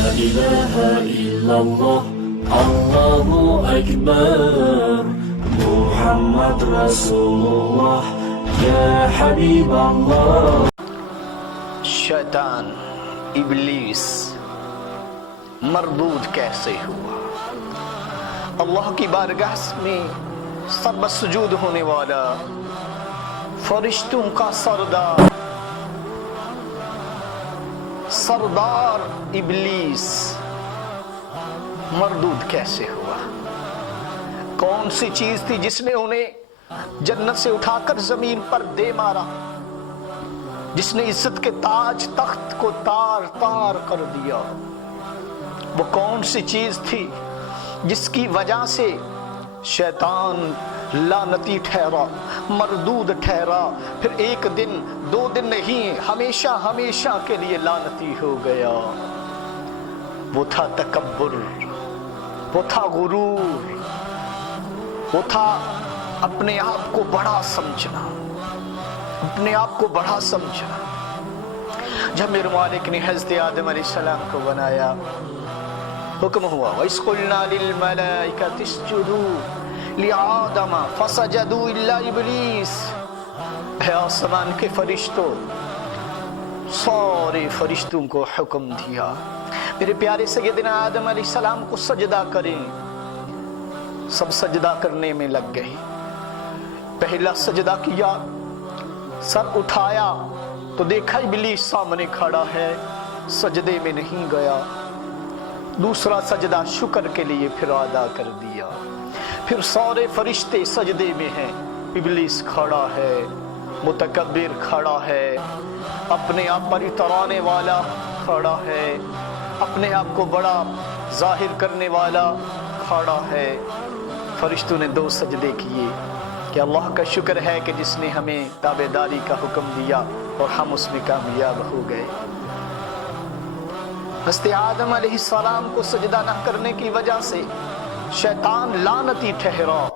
إله إلا الله الله أكبر محمد رسول الله يا حبيب الله. شیطان ابلیس مردود کیسے ہوا؟ اللہ کی بارگاہ میں سب سجود ہونے والا فرشتوں کا سردار ابلیس مردود کیسے ہوا؟ کون سی چیز تھی جس نے انہیں جنت سے اٹھا کر زمین پر دے مارا، جس نے عزت کے تاج تخت کو تار تار کر دیا؟ وہ کون سی چیز تھی جس کی وجہ سے شیطان لعنتی ٹھہرا، مردود ٹھہرا، پھر ایک دن دو دن نہیں، ہمیشہ ہمیشہ کے لیے لعنتی ہو گیا؟ وہ تھا تکبر، وہ تھا غرور، وہ تھا اپنے آپ کو بڑا سمجھنا، اپنے آپ کو بڑا سمجھنا۔ جب میرے مالک نے حضرت آدم علیہ السلام کو بنایا، حکم ہوا وَإِذْ قُلْنَا لِلْمَلَائِكَةِ اسْجُدُوا لِآدَمَ فَسَجَدُوا إِلَّا إِبْلِيسَ، اے آسمان کے فرشتوں، سارے فرشتوں کو حکم دیا میرے پیارے سیدنا آدم علیہ السلام کو سجدہ کریں۔ سب سجدہ کرنے میں لگ گئے۔ پہلا سجدہ کیا، سر اٹھایا تو دیکھا ابلیس سامنے کھڑا ہے، سجدے میں نہیں گیا۔ دوسرا سجدہ شکر کے لیے پھر ادا کر دیا۔ پھر سارے فرشتے سجدے میں ہیں، ابلیس کھڑا ہے، متکبر کھڑا ہے، اپنے آپ پر اترانے والا کھڑا ہے، اپنے آپ کو بڑا ظاہر کرنے والا کھڑا ہے۔ فرشتوں نے دو سجدے کیے کہ اللہ کا شکر ہے کہ جس نے ہمیں تابعداری کا حکم دیا اور ہم اس میں کامیاب ہو گئے۔ حضرت آدم علیہ السلام کو سجدہ نہ کرنے کی وجہ سے شیطان لعنتی ٹھہرا۔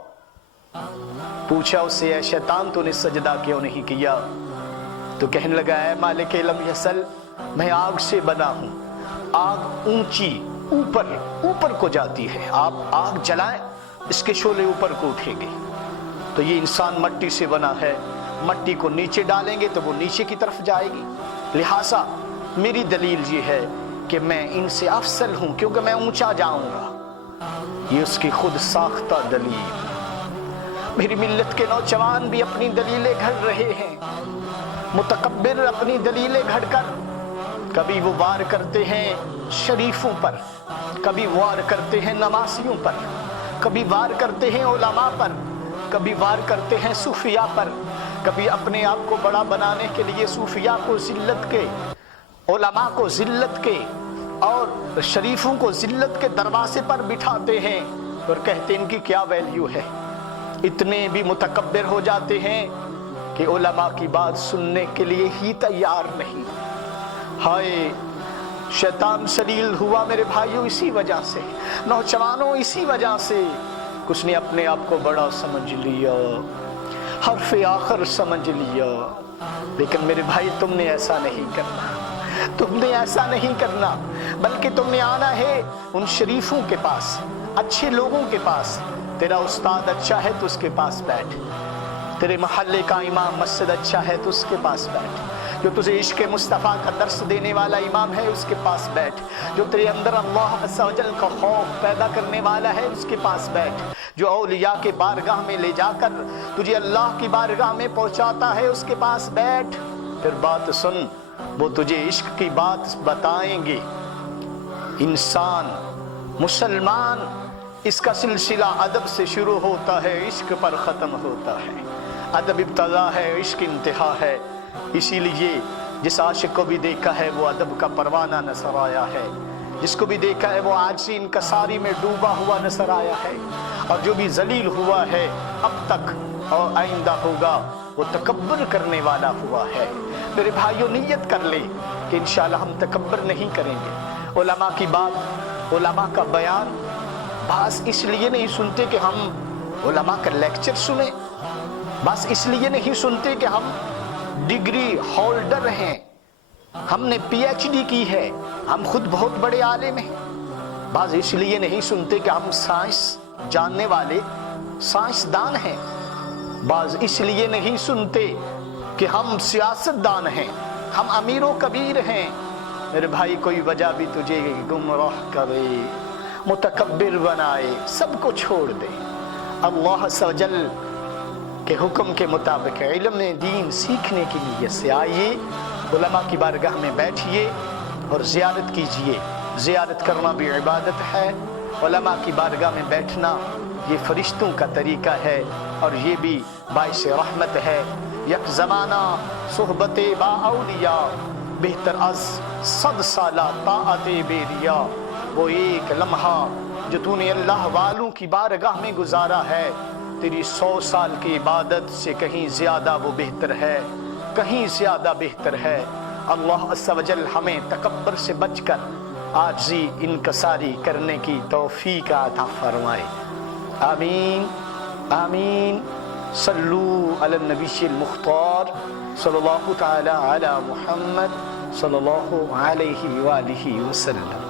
پوچھا اس سے، اے شیطان تو نے سجدہ کیوں نہیں کیا؟ تو کہنے لگا، اے مالک لم یسل، میں آگ سے بنا ہوں، آگ اونچی اوپر کو جاتی ہے، آپ آگ جلائیں اس کے شعلے اوپر کو اٹھیں گے۔ تو یہ انسان مٹی سے بنا ہے، مٹی کو نیچے ڈالیں گے تو وہ نیچے کی طرف جائے گی، لہٰذا میری دلیل یہ ہے کہ میں ان سے افضل ہوں کیونکہ میں اونچا جاؤں گا۔ یہ اس کی خود ساختہ دلیل۔ میری ملت کے نوجوان بھی اپنی دلیلیں گھڑ رہے ہیں، متکبر اپنی دلیلیں گھڑ کر کبھی وہ وار کرتے ہیں شریفوں پر، کبھی وار کرتے ہیں نمازیوں پر، کبھی وار کرتے ہیں علماء پر، کبھی وار کرتے ہیں صوفیاء پر، کبھی اپنے آپ کو بڑا بنانے کے لیے صوفیاء کو ذلت کے، علماء کو ذلت کے اور شریفوں کو ذلت کے دروازے پر بٹھاتے ہیں اور کہتے ہیں ان کی کیا ویلیو ہے۔ اتنے بھی متکبر ہو جاتے ہیں کہ علماء کی بات سننے کے لیے ہی تیار نہیں۔ ہائے، شیطان سلیل ہوا میرے بھائیوں اسی وجہ سے، نوجوانوں اسی وجہ سے۔ کچھ نے اپنے آپ کو بڑا سمجھ لیا، حرف آخر سمجھ لیا، لیکن میرے بھائی تم نے ایسا نہیں کرنا، تم نے ایسا نہیں کرنا، بلکہ تم نے آنا ہے ان شریفوں کے پاس، اچھے لوگوں کے پاس۔ تیرا استاد اچھا ہے تو اس کے پاس بیٹھ، تیرے محلے کا امام مسجد اچھا ہے تو اس کے پاس بیٹھ، جو تجھے عشق مصطفیٰ کا درس دینے والا امام ہے اس کے پاس بیٹھ، جو تیرے اندر اللہ عز و جل کا خوف پیدا کرنے والا ہے اس کے پاس بیٹھ، جو اولیاء کے بارگاہ میں لے جا کر تجھے اللہ کی بارگاہ میں پہنچاتا ہے اس کے پاس بیٹھ۔ پھر بات سن، وہ تجھے عشق کی بات بتائیں گے۔ انسان مسلمان، اس کا سلسلہ ادب سے شروع ہوتا ہے، عشق پر ختم ہوتا ہے۔ ادب ابتدا ہے، عشق انتہا ہے۔ اسی لیے جس عاشق کو بھی دیکھا ہے وہ ادب کا پروانہ نظر آیا ہے، جس کو بھی دیکھا ہے وہ عاجزی انکساری میں ڈوبا ہوا نظر آیا ہے، اور جو بھی ذلیل ہوا ہے اب تک اور آئندہ ہوگا وہ تکبر کرنے والا ہوا ہے۔ میرے بھائیوں نیت کر لے کہ انشاءاللہ ہم تکبر نہیں کریں گے۔ علماء کی بات، علماء کا بیان بس اس لیے نہیں سنتے کہ ہم علماء کا لیکچر سنیں، بس اس لیے نہیں سنتے کہ ہم ڈگری ہولڈر ہیں، ہم نے پی ایچ ڈی کی ہے، ہم خود بہت بڑے عالم ہیں. بعض اس لیے نہیں سنتے کہ ہم سائنس جاننے والے سائنسدان ہیں، بعض اس لیے نہیں سنتے کہ ہم سیاستدان ہیں، ہم امیر و کبیر ہیں. میرے بھائی کوئی وجہ بھی تجھے گمراہ کرے، متکبر بنائے، سب کو چھوڑ دے. اللہ عز و جل کے حکم کے مطابق علم دین سیکھنے کے لیے سے آئیے، علماء کی بارگاہ میں بیٹھیے اور زیارت کیجیے. زیارت کرنا بھی عبادت ہے، علماء کی بارگاہ میں بیٹھنا یہ فرشتوں کا طریقہ ہے اور یہ بھی باعث رحمت ہے. یک زمانہ صحبت با اولیاء بہتر از 100 سالہ طاعت بے ریا. وہ ایک لمحہ جو تو نے اللہ والوں کی بارگاہ میں گزارا ہے، تیری 100 سال کی عبادت سے کہیں زیادہ وہ بہتر ہے، کہیں زیادہ بہتر ہے. اللہ عز و جل ہمیں تکبر سے بچ کر عاجزی انکساری کرنے کی توفیق عطا فرمائے. آمین آمین. صلو علی النبی المختار صلی اللہ تعالی علی محمد صلی اللہ علیہ وآلہ وسلم.